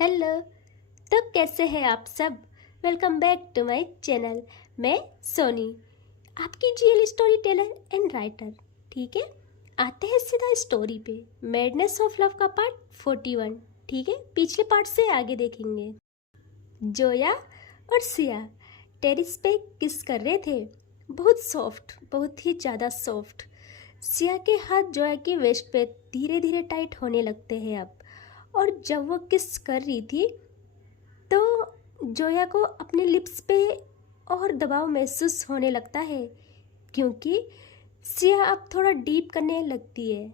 Hello. तो कैसे हैं आप सब। Welcome back to my channel. मैं सोनी, आपकी GL storyteller and writer. ठीक है, आते हैं सीधा स्टोरी पे। मैडनेस ऑफ लव का पार्ट 41। ठीक है, पिछले पार्ट से आगे देखेंगे। जोया और सिया टेरिस पे किस कर रहे थे। बहुत सॉफ्ट, बहुत ही ज़्यादा सॉफ्ट। सिया के हाथ जोया की वेस्ट पे धीरे धीरे टाइट होने लगते हैं अब। और जब वो किस कर रही थी तो जोया को अपने लिप्स पे और दबाव महसूस होने लगता है, क्योंकि सिया अब थोड़ा डीप करने लगती है।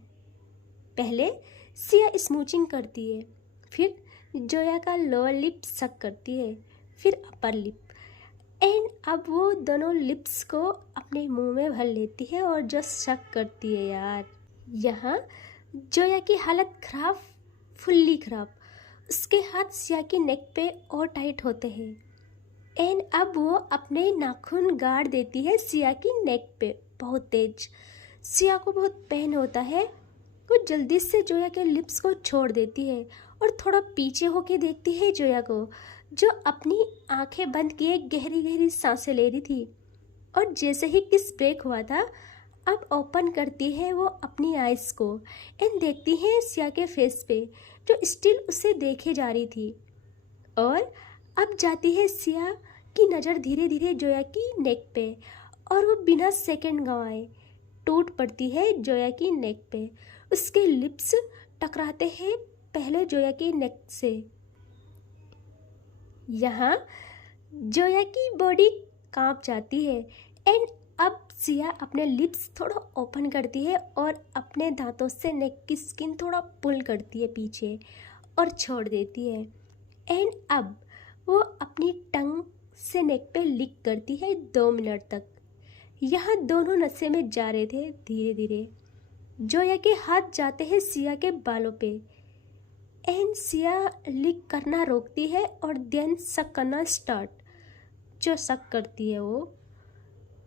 पहले सिया स्मूचिंग करती है, फिर जोया का लोअर लिप सक करती है, फिर अपर लिप, एंड अब वो दोनों लिप्स को अपने मुंह में भर लेती है और जो सक करती है यार। यहाँ जोया की हालत खराब, फुल्ली खराब। उसके हाथ सिया की नेक पे और टाइट होते हैं, एंड अब वो अपने नाखून गाड़ देती है सिया की नेक पे बहुत तेज। सिया को बहुत पेन होता है। वो जल्दी से जोया के लिप्स को छोड़ देती है और थोड़ा पीछे होके देखती है जोया को, जो अपनी आंखें बंद किए गहरी गहरी सांसें ले रही थी। और जैसे ही किस ब्रेक हुआ था, अब ओपन करती है वो अपनी आइज को एंड देखती है सिया के फेस पे, जो स्टिल उसे देखे जा रही थी। और अब जाती है सिया की नज़र धीरे धीरे जोया की नेक पे, और वो बिना सेकंड गंवाए टूट पड़ती है जोया की नेक पे। उसके लिप्स टकराते हैं पहले जोया की नेक से। यहाँ जोया की बॉडी कांप जाती है, एंड अब सिया अपने लिप्स थोड़ा ओपन करती है और अपने दांतों से नेक की स्किन थोड़ा पुल करती है पीछे और छोड़ देती है। एंड अब वो अपनी टंग से नेक पे लिक करती है 2 मिनट तक। यहाँ दोनों नशे में जा रहे थे धीरे धीरे। जोया के हाथ जाते हैं सिया के बालों पे, एंड सिया लिक करना रोकती है और देन सक करना स्टार्ट। जो सक करती है वो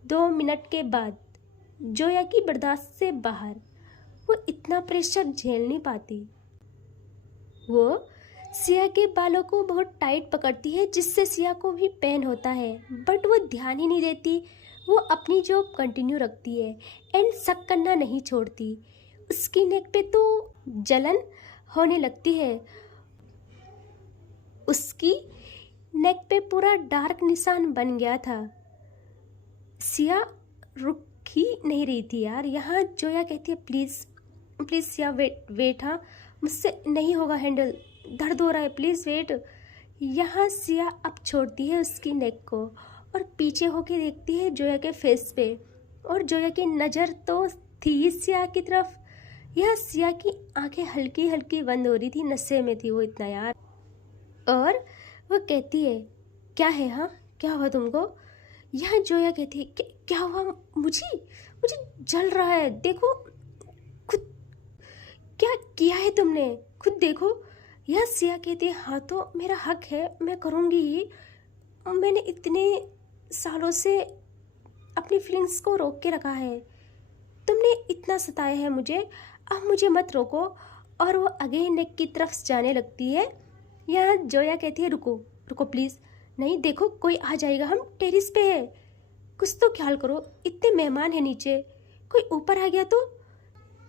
2 मिनट के बाद जोया की बर्दाश्त से बाहर। वो इतना प्रेशर झेल नहीं पाती। वो सिया के बालों को बहुत टाइट पकड़ती है, जिससे सिया को भी पेन होता है, बट वो ध्यान ही नहीं देती। वो अपनी जॉब कंटिन्यू रखती है एंड सक करना नहीं छोड़ती। उसकी नेक पे तो जलन होने लगती है। उसकी नेक पे पूरा डार्क निशान बन गया था। सिया रुक ही नहीं रही थी यार। यहाँ जोया कहती है please please Siya wait wait, हाँ मुझसे नहीं होगा हैंडल, दर्द हो रहा है, प्लीज़ वेट। यहाँ सिया अब छोड़ती है उसकी नेक को और पीछे होके देखती है जोया के फेस पे, और जोया की नज़र तो थी ही सिया की तरफ। यह सिया की आंखें हल्की हल्की बंद हो रही थी, नशे में थी वो इतना यार। और वो कहती है क्या है, हाँ क्या हुआ तुमको। यहाँ जोया कहती है क्या हुआ मुझे मुझे जल रहा है, देखो खुद क्या किया है तुमने, खुद देखो। यह सिया कहती है हाँ तो मेरा हक है, मैं करूँगी ही। मैंने इतने सालों से अपनी फीलिंग्स को रोक के रखा है, तुमने इतना सताया है मुझे, अब मुझे मत रोको। और वो अगेन नेक की तरफ जाने लगती है। यहाँ जोया कहती है रुको रुको प्लीज़, नहीं देखो कोई आ जाएगा, हम टेरिस पे है, कुछ तो ख्याल करो, इतने मेहमान हैं नीचे, कोई ऊपर आ गया तो।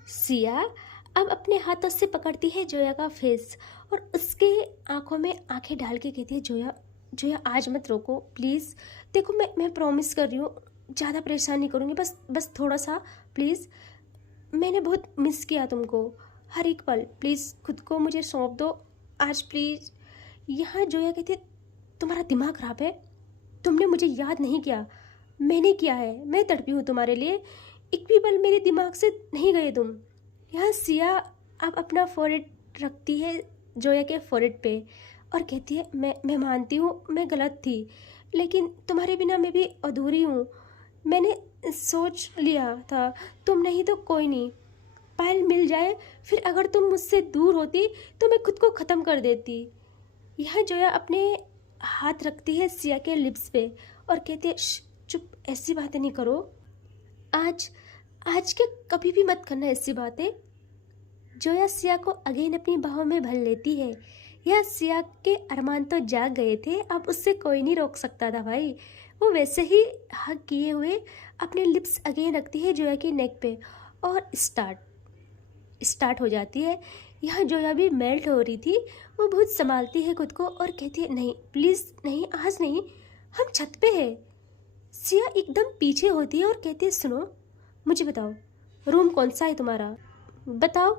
सिया अब अपने हाथों से पकड़ती है जोया का फेस और उसके आंखों में आंखें डाल के कहती है जोया जोया आज मत रोको प्लीज़, देखो मैं प्रॉमिस कर रही हूँ ज़्यादा परेशान नहीं करूँगी, बस बस थोड़ा सा प्लीज़। मैंने बहुत मिस किया तुमको, हर एक पल, प्लीज़ खुद को मुझे सौंप दो आज प्लीज़। यहाँ जोया कहती है तुम्हारा दिमाग खराब है, तुमने मुझे याद नहीं किया, मैंने किया है, मैं तड़पी हूँ तुम्हारे लिए, एक भी पल मेरे दिमाग से नहीं गए तुम। यहाँ सिया अब अपना फोरहेड रखती है जोया के फोरहेड पे और कहती है मैं मानती हूँ मैं गलत थी, लेकिन तुम्हारे बिना मैं भी अधूरी हूँ। मैंने सोच लिया था तुम नहीं तो कोई नहीं, पायल मिल जाए, फिर अगर तुम मुझसे दूर होती तो मैं खुद को ख़त्म कर देती। यह जोया अपने हाथ रखती है सिया के लिप्स पे और कहती है चुप, ऐसी बातें नहीं करो, आज आज के कभी भी मत करना ऐसी बातें। जोया सिया को अगेन अपनी बाहों में भर लेती है। यह सिया के अरमान तो जाग गए थे, अब उससे कोई नहीं रोक सकता था भाई। वो वैसे ही हग किए हुए अपने लिप्स अगेन रखती है जोया की नेक पे और स्टार्ट हो जाती है। यहाँ जोया भी मेल्ट हो रही थी। वो बहुत संभालती है खुद को और कहती है नहीं प्लीज़ नहीं, आज नहीं, हम छत पे है। सिया एकदम पीछे होती है और कहती है सुनो, मुझे बताओ रूम कौन सा है तुम्हारा, बताओ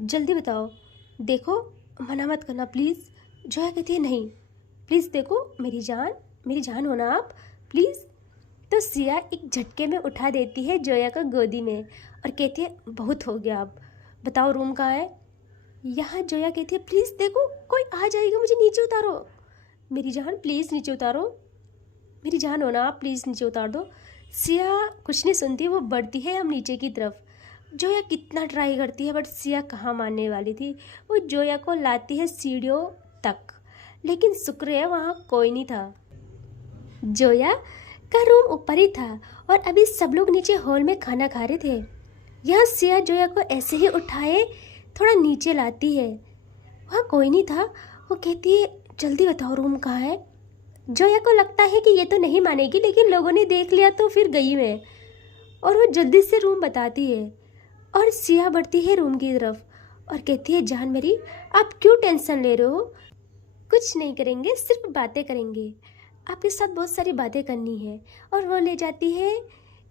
जल्दी बताओ, देखो मना मत करना प्लीज़। जोया कहती है नहीं प्लीज़, देखो मेरी जान हो ना आप, प्लीज़। तो सिया एक झटके में उठा देती है जोया को गोदी में और कहती है बहुत हो गया, अब बताओ रूम कहाँ है। यहाँ जोया कहती है प्लीज़ देखो कोई आ जाएगा, मुझे नीचे उतारो, मेरी जान प्लीज़ नीचे उतारो, मेरी जान हो ना आप, प्लीज़ नीचे उतार दो। सिया कुछ नहीं सुनती, वो बढ़ती है हम नीचे की तरफ। जोया कितना ट्राई करती है बट सिया कहाँ मानने वाली थी। वो जोया को लाती है सीढ़ियों तक, लेकिन शुक्र है वहाँ कोई नहीं था। जोया का रूम ऊपर ही था और अभी सब लोग नीचे हॉल में खाना खा रहे थे। यहाँ सिया जोया को ऐसे ही उठाए थोड़ा नीचे लाती है, वहाँ कोई नहीं था। वो कहती है जल्दी बताओ रूम कहाँ है। जोया को लगता है कि ये तो नहीं मानेगी, लेकिन लोगों ने देख लिया तो फिर गई मैं, और वो जल्दी से रूम बताती है। और सिया बढ़ती है रूम की तरफ और कहती है जान मेरी, आप क्यों टेंशन ले रहे हो, कुछ नहीं करेंगे, सिर्फ बातें करेंगे, आपके साथ बहुत सारी बातें करनी है। और वो ले जाती है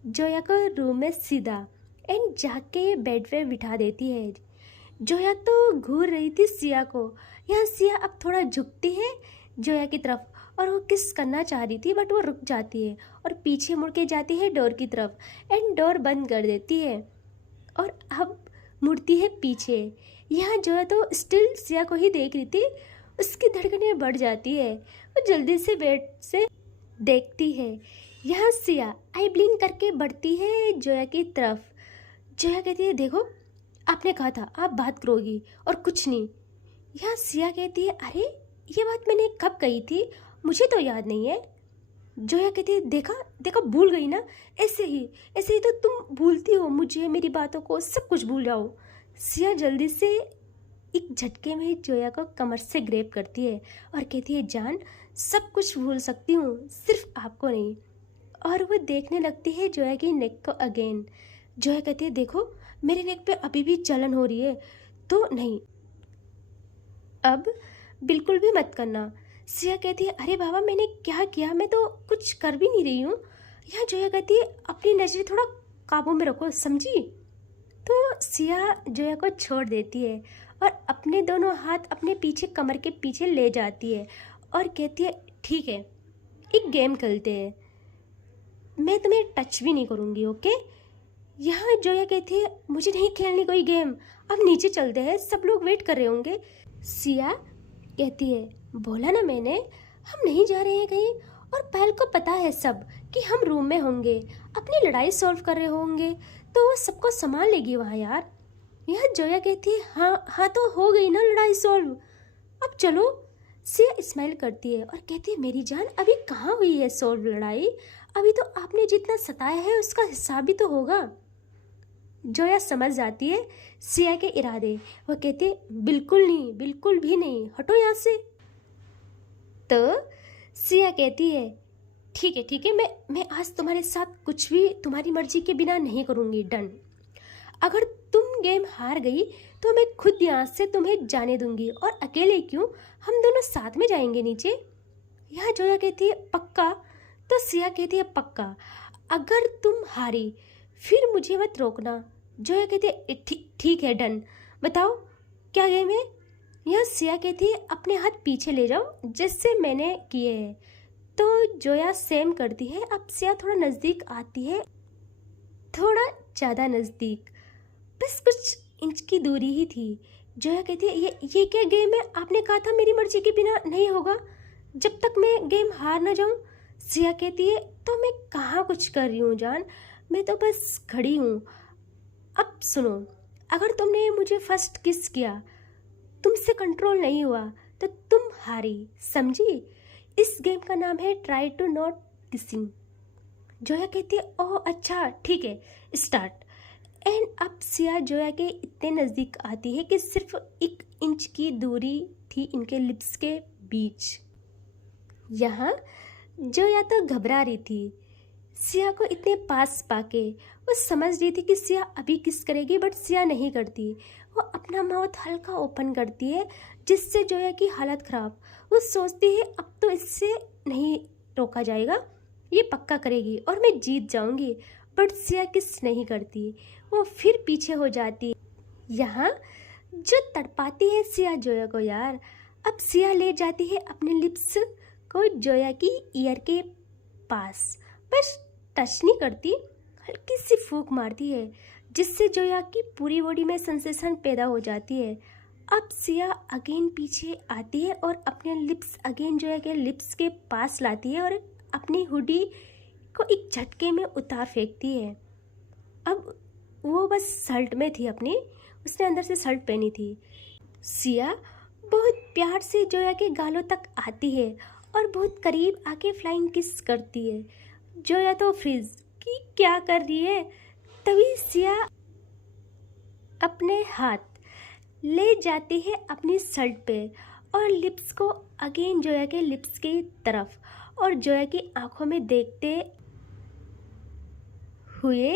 जोया को रूम में सीधा एंड जाके बेड पे बिठा देती है। जोया तो घूर रही थी सिया को। यहाँ सिया अब थोड़ा झुकती है जोया की तरफ और वो किस करना चाह रही थी बट वो रुक जाती है और पीछे मुड़ के जाती है डोर की तरफ एंड डोर बंद कर देती है और अब मुड़ती है पीछे। यहाँ जोया तो स्टिल सिया को ही देख रही थी। उसकी धड़कनें बढ़ जाती है, वो जल्दी से बेड से देखती है। यहाँ सिया आई ब्लिंक करके बढ़ती है जोया की तरफ। जोया कहती है देखो आपने कहा था आप बात करोगी और कुछ नहीं। यहाँ सिया कहती है अरे ये बात मैंने कब कही थी, मुझे तो याद नहीं है। जोया कहती है देखा देखा भूल गई ना, ऐसे ही तो तुम भूलती हो मुझे, मेरी बातों को, सब कुछ भूल जाओ। सिया जल्दी से एक झटके में जोया को कमर से ग्रेप करती है और कहती है जान सब कुछ भूल सकती हूँ, सिर्फ आपको नहीं। और वो देखने लगती है जोया की नेक को अगेन। जोया कहती है देखो मेरे नेक पे अभी भी जलन हो रही है, तो नहीं अब बिल्कुल भी मत करना। सिया कहती है अरे बाबा मैंने क्या किया, मैं तो कुछ कर भी नहीं रही हूँ। यहाँ जोया कहती है अपनी नज़रें थोड़ा काबू में रखो, समझी। तो सिया जोया को छोड़ देती है और अपने दोनों हाथ अपने पीछे कमर के पीछे ले जाती है और कहती है ठीक है एक गेम खेलते हैं, मैं तुम्हें टच भी नहीं करूँगी, ओके। यहाँ जोया कहती है मुझे नहीं खेलनी कोई गेम, अब नीचे चलते हैं, सब लोग वेट कर रहे होंगे। सिया कहती है बोला ना मैंने, हम नहीं जा रहे हैं कहीं, और पायल को पता है सब कि हम रूम में होंगे, अपनी लड़ाई सॉल्व कर रहे होंगे, तो वो सबको संभाल लेगी वहाँ यार। यह जोया कहती है हाँ तो हो गई ना लड़ाई सॉल्व, अब चलो। सिया स्माइल करती है और कहती है मेरी जान अभी कहाँ हुई है सॉल्व लड़ाई, अभी तो आपने जितना सताया है उसका हिसाब भी तो होगा। जोया समझ जाती है सिया के इरादे। वो कहती है बिल्कुल नहीं, बिल्कुल भी नहीं, हटो यहाँ से। तो सिया कहती है ठीक है मैं आज तुम्हारे साथ कुछ भी तुम्हारी मर्जी के बिना नहीं करूँगी, डन। अगर तुम गेम हार गई तो मैं खुद यहाँ से तुम्हें जाने दूंगी, और अकेले क्यों, हम दोनों साथ में जाएंगे नीचे। यहाँ जोया कहती है पक्का। तो सिया कहती है पक्का, अगर तुम हारी फिर मुझे मत रोकना। जोया कहती है ठीक है डन, बताओ क्या गेम है। यह सिया कहती है अपने हाथ पीछे ले जाओ जैसे मैंने किए हैं। तो जोया सेम करती है। अब सिया थोड़ा नज़दीक आती है, थोड़ा ज़्यादा नज़दीक, बस कुछ इंच की दूरी ही थी। जोया कहती है ये क्या गेम है, आपने कहा था मेरी मर्जी के बिना नहीं होगा, जब तक मैं गेम हार ना जाऊं। सिया कहती है तो मैं कहाँ कुछ कर रही हूँ जान, मैं तो बस खड़ी हूँ। अब सुनो, अगर तुमने मुझे फर्स्ट किस किया, तुमसे कंट्रोल नहीं हुआ, तो तुम हारी, समझी। इस गेम का नाम है try to not kissing. Zoya कहती है ओह अच्छा ठीक है स्टार्ट। एंड अब सिया जोया के इतने नज़दीक आती है कि सिर्फ 1 इंच की दूरी थी इनके लिप्स के बीच। यहाँ जोया तो घबरा रही थी सिया को इतने पास पाके। वो समझ रही थी कि सिया अभी किस करेगी, बट सिया नहीं करती। वो अपना माउथ हल्का ओपन करती है जिससे जोया की हालत ख़राब। वो सोचती है अब तो इससे नहीं रोका जाएगा, ये पक्का करेगी और मैं जीत जाऊंगी, बट सिया किस नहीं करती। वो फिर पीछे हो जाती। यहाँ जो तड़पाती है सिया जोया को यार। अब सिया ले जाती है अपने लिप्स को जोया की ईयर के पास, बस टच नहीं करती, हल्की सी फूंक मारती है जिससे जोया की पूरी बॉडी में सेंसेशन पैदा हो जाती है। अब सिया अगेन पीछे आती है और अपने लिप्स अगेन जोया के लिप्स के पास लाती है और अपनी हुडी को एक झटके में उतार फेंकती है। अब वो बस शर्ट में थी अपनी, उसने अंदर से शर्ट पहनी थी। सिया बहुत प्यार से जोया के गालों तक आती है और बहुत करीब आके फ्लाइंग किस करती है। जोया तो फ्रीज कि क्या कर रही है। तभी सिया अपने हाथ ले जाती है अपनी शर्ट पे और लिप्स को अगेन जोया के लिप्स की तरफ और जोया की आंखों में देखते हुए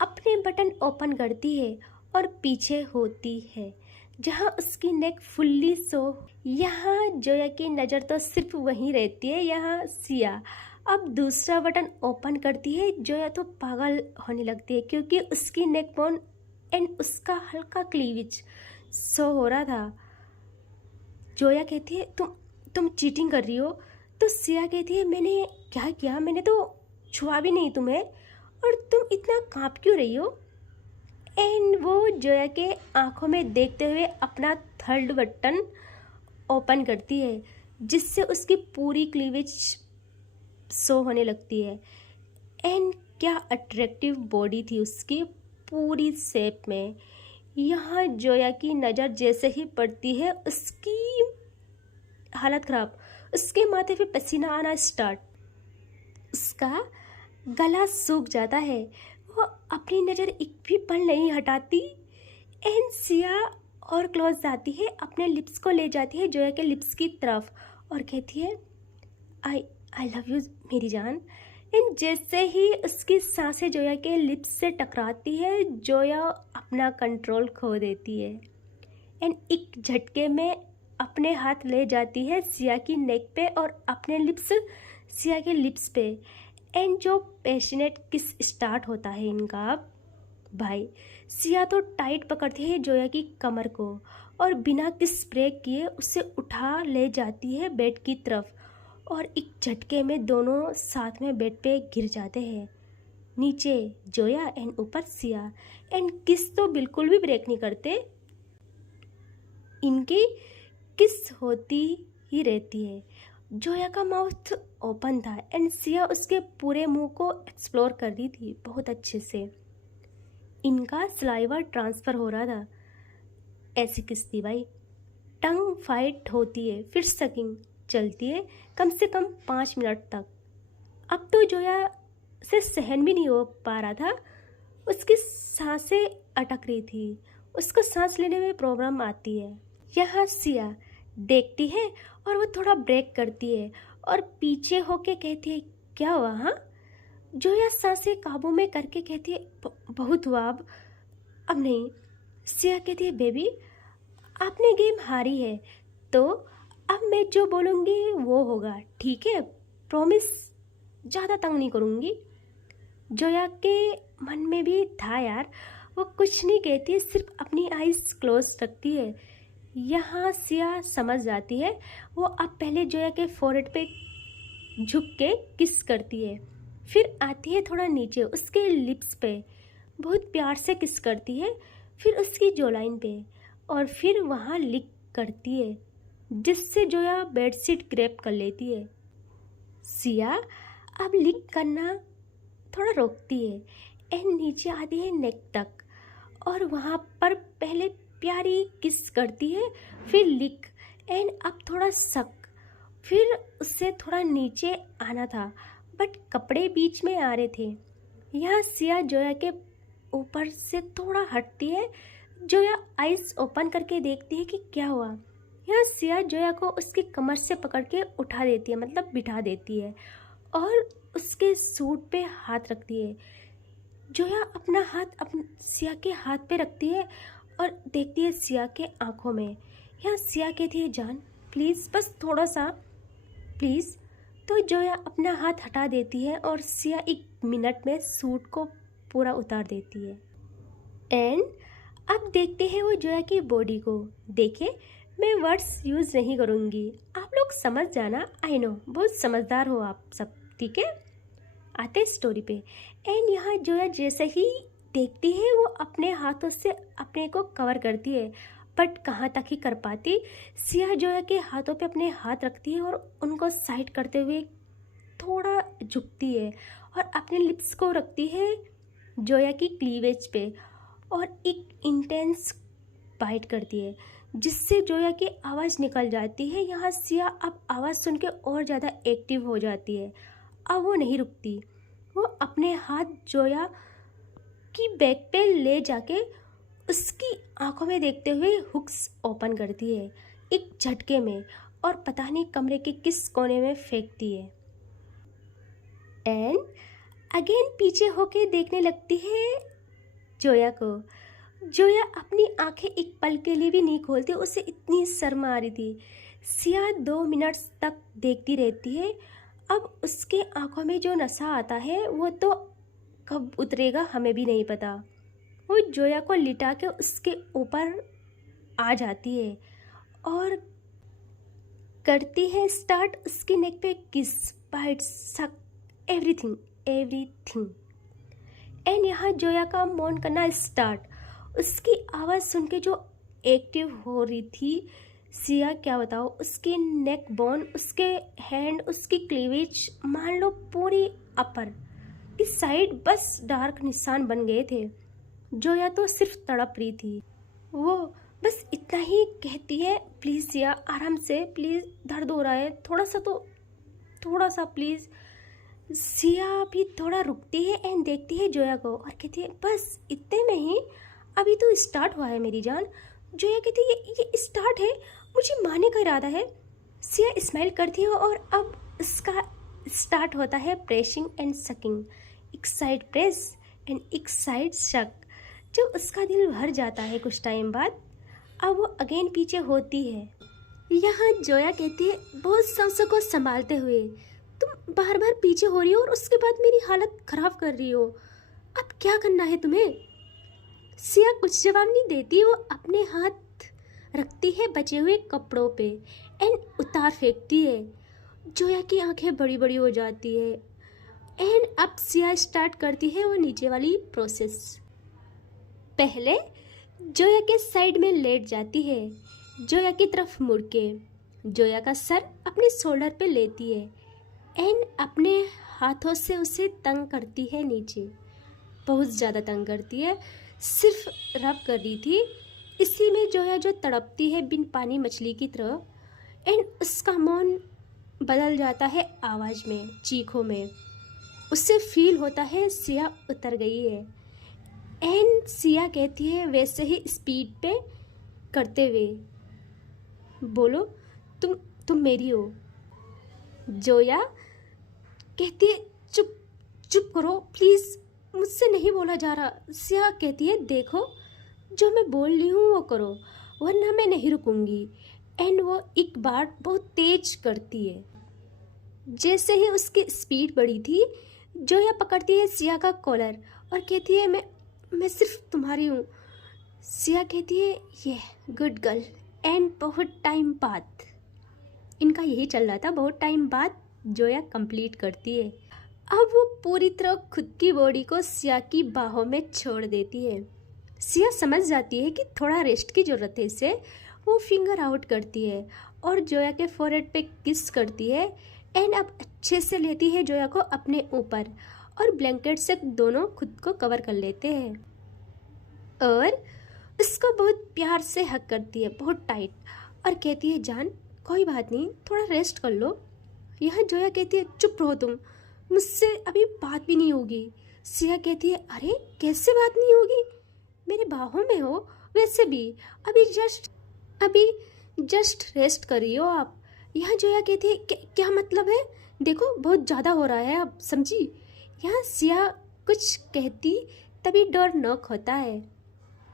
अपने बटन ओपन करती है और पीछे होती है जहाँ उसकी नेक फुल्ली शो। यहाँ जोया की नज़र तो सिर्फ वहीं रहती है। यहाँ सिया अब दूसरा बटन ओपन करती है। जोया तो पागल होने लगती है क्योंकि उसकी नेक बोन एंड उसका हल्का क्लीविज शो हो रहा था। जोया कहती है तुम चीटिंग कर रही हो। तो सिया कहती है मैंने क्या किया, मैंने तो छुआ भी नहीं तुम्हें और तुम इतना कांप क्यों रही हो। एंड वो जोया के आंखों में देखते हुए अपना थर्ड बटन ओपन करती है जिससे उसकी पूरी क्लीवेज शो होने लगती है। एंड क्या अट्रैक्टिव बॉडी थी उसकी पूरी शेप में। यहाँ जोया की नज़र जैसे ही पड़ती है उसकी हालत ख़राब, उसके माथे पे पसीना आना स्टार्ट, उसका गला सूख जाता है। वो अपनी नज़र एक भी पल नहीं हटाती। एंड सिया और क्लोज जाती है, अपने लिप्स को ले जाती है जोया के लिप्स की तरफ और कहती है आई लव यू मेरी जान। एंड जैसे ही उसकी सांसें जोया के लिप्स से टकराती है जोया अपना कंट्रोल खो देती है एंड एक झटके में अपने हाथ ले जाती है सिया की नेक पे और अपने लिप्स सिया के लिप्स पे। एंड जो पैशनेट किस स्टार्ट होता है इनका भाई। सिया तो टाइट पकड़ती है जोया की कमर को और बिना किस ब्रेक किए उसे उठा ले जाती है बेड की तरफ और एक झटके में दोनों साथ में बेड पे गिर जाते हैं। नीचे जोया एंड ऊपर सिया। एंड किस तो बिल्कुल भी ब्रेक नहीं करते, इनकी किस होती ही रहती है। जोया का माउथ ओपन था एंड सिया उसके पूरे मुंह को एक्सप्लोर कर रही थी बहुत अच्छे से। इनका सलाइवा ट्रांसफ़र हो रहा था। ऐसी किस थी भाई। टंग फाइट होती है फिर सकिंग चलती है कम से कम 5 मिनट तक। अब तो जोया से सहन भी नहीं हो पा रहा था, उसकी सांसें अटक रही थी, उसको सांस लेने में प्रॉब्लम आती है। यहाँ सिया देखती है और वो थोड़ा ब्रेक करती है और पीछे होके कहती है क्या हुआ। हाँ जोया सांसें काबू में करके कहती है बहुत हुआ अब नहीं। सिया कहती है बेबी आपने गेम हारी है तो अब मैं जो बोलूँगी वो होगा, ठीक है, प्रॉमिस, ज़्यादा तंग नहीं करूँगी। जोया के मन में भी था यार, वो कुछ नहीं कहती, सिर्फ अपनी आइज़ क्लोज रखती है। यहाँ सिया समझ जाती है। वो अब पहले जोया के फोrehead पे झुक के किस करती है, फिर आती है थोड़ा नीचे उसके लिप्स पे बहुत प्यार से किस करती है, फिर उसकी जोलाइन पे और फिर वहाँ लिक करती है जिससे जोया बेडशीट ग्रैब कर लेती है। सिया अब लिक करना थोड़ा रोकती है एंड नीचे आती है नेक तक और वहाँ पर पहले प्यारी किस करती है, फिर लिक एंड अब थोड़ा सक, फिर उससे थोड़ा नीचे आना था बट कपड़े बीच में आ रहे थे। यहाँ सिया जोया के ऊपर से थोड़ा हटती है। जोया आइज ओपन करके देखती है कि क्या हुआ। यहाँ सिया जोया को उसकी कमर से पकड़ के उठा देती है, मतलब बिठा देती है, और उसके सूट पे हाथ रखती है। जोया अपना हाथ सिया के हाथ पे रखती है और देखती है सिया के आंखों में। यहाँ सिया कहती है, जान प्लीज़, बस थोड़ा सा प्लीज़। तो जोया अपना हाथ हटा देती है और सिया 1 मिनट में सूट को पूरा उतार देती है। एंड अब देखते हैं वो जोया की बॉडी को। देखे, मैं वर्ड्स यूज़ नहीं करूँगी, आप लोग समझ जाना। आई नो बहुत समझदार हो आप सब, ठीक है। आते स्टोरी पे। एंड यहाँ जोया जैसे ही देखती है वो अपने हाथों से अपने को कवर करती है, बट कहाँ तक ही कर पाती। सिया जोया के हाथों पे अपने हाथ रखती है और उनको साइड करते हुए थोड़ा झुकती है और अपने लिप्स को रखती है जोया की क्लीवेज पे और एक इंटेंस बाइट करती है, जिससे जोया की आवाज़ निकल जाती है। यहाँ सिया अब आवाज़ सुन के और ज़्यादा एक्टिव हो जाती है। अब वो नहीं रुकती, वो अपने हाथ जोया की बैक पे ले जाके उसकी आंखों में देखते हुए हुक्स ओपन करती है एक झटके में, और पता नहीं कमरे के किस कोने में फेंकती है। एंड अगेन पीछे होके देखने लगती है जोया को। जोया अपनी आंखें एक पल के लिए भी नहीं खोलती, उसे इतनी शर्म आ रही थी। सिया 2 मिनट तक देखती रहती है। अब उसके आंखों में जो नशा आता है वो तो कब उतरेगा हमें भी नहीं पता। वो जोया को लिटा के उसके ऊपर आ जाती है और करती है स्टार्ट उसकी नेक पे किस, बाइट, सक, एवरीथिंग। एंड यहाँ जोया का मौन करना स्टार्ट। उसकी आवाज़ सुन के जो एक्टिव हो रही थी सिया, क्या बताओ, उसकी नेक बोन, उसके हैंड, उसकी क्लीवेज, मान लो पूरी अपर इस साइड बस डार्क निशान बन गए थे। जोया तो सिर्फ तड़प रही थी। वो बस इतना ही कहती है, प्लीज़ सिया आराम से, प्लीज़ दर्द हो रहा है, थोड़ा सा प्लीज़। सिया भी थोड़ा रुकती है एंड देखती है जोया को और कहती है, बस इतने में ही, अभी तो स्टार्ट हुआ है मेरी जान। जोया कहती है, ये स्टार्ट है, मुझे मारने का इरादा है। सिया स्माइल करती है और अब इसका स्टार्ट होता है प्रेसिंग एंड सकिंग। एक साइड प्रेस एंड एक साइड शक, जो उसका दिल भर जाता है कुछ टाइम बाद। अब वो अगेन पीछे होती है। यहाँ जोया कहती है बहुत सांसों को संभालते हुए, तुम बार बार पीछे हो रही हो और उसके बाद मेरी हालत खराब कर रही हो, अब क्या करना है तुम्हें। सिया कुछ जवाब नहीं देती, वो अपने हाथ रखती है बचे हुए कपड़ों पे एंड उतार फेंकती है। जोया की आंखें बड़ी बड़ी हो जाती है एंड अब सिया स्टार्ट करती है वो नीचे वाली प्रोसेस। पहले जोया के साइड में लेट जाती है, जोया की तरफ मुड़ के जोया का सर अपने शोल्डर पे लेती है एंड अपने हाथों से उसे तंग करती है नीचे, बहुत ज़्यादा तंग करती है। सिर्फ रब कर रही थी, इसी में जोया जो तड़पती है बिन पानी मछली की तरह एंड उसका मौन बदल जाता है आवाज़ में, चीखों में। उससे फील होता है सिया उतर गई है एंड सिया कहती है वैसे ही स्पीड पे करते हुए, बोलो तुम मेरी हो। जोया कहती है, चुप करो प्लीज़, मुझसे नहीं बोला जा रहा। सिया कहती है, देखो जो मैं बोल रही हूँ वो करो, वरना मैं नहीं रुकूंगी। एंड वो एक बार बहुत तेज करती है। जैसे ही उसकी स्पीड बढ़ी थी, जोया पकड़ती है सिया का कॉलर और कहती है, मैं सिर्फ तुम्हारी हूँ। सिया कहती है, ये गुड गर्ल। एंड बहुत टाइम बाद, इनका यही चल रहा था, बहुत टाइम बाद जोया कंप्लीट करती है। अब वो पूरी तरह खुद की बॉडी को सिया की बाहों में छोड़ देती है। सिया समझ जाती है कि थोड़ा रेस्ट की ज़रूरत है इसे। वो फिंगर आउट करती है और जोया के फोरहेड पे किस करती है एंड अब अच्छे से लेती है जोया को अपने ऊपर और ब्लैंकेट से दोनों खुद को कवर कर लेते हैं और उसको बहुत प्यार से हक करती है, बहुत टाइट, और कहती है, जान कोई बात नहीं, थोड़ा रेस्ट कर लो। यहाँ जोया कहती है, चुप रहो तुम, मुझसे अभी बात भी नहीं होगी, सिया कहती है अरे कैसे बात नहीं होगी, मेरे बाहों में हो, वैसे भी अभी जस्ट रेस्ट करियो आप। यहाँ जोया कहती है क्या मतलब है, देखो बहुत ज़्यादा हो रहा है अब, समझी। यहाँ सिया कुछ कहती तभी डर नॉक होता है।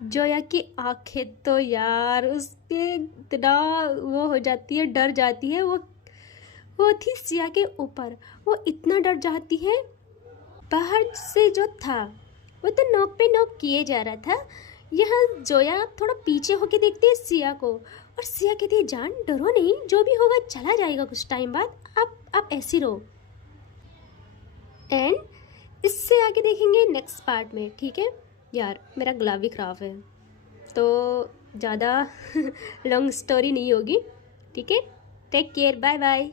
जोया की आंखें तो यार उसके इतना वो हो जाती है, डर जाती है। वो थी सिया के ऊपर, वो इतना डर जाती है। बाहर से जो था वो तो नोक पे नोक किए जा रहा था। यहाँ जोया थोड़ा पीछे होके देखती है सिया को, और सिया कहती है जान डरो नहीं, जो भी होगा चला जाएगा कुछ टाइम बाद, आप ऐसी रहो। एंड इससे आगे देखेंगे नेक्स्ट पार्ट में, ठीक है। यार मेरा गला भी ख़राब है तो ज़्यादा लॉन्ग स्टोरी नहीं होगी, ठीक है। Take care, bye bye.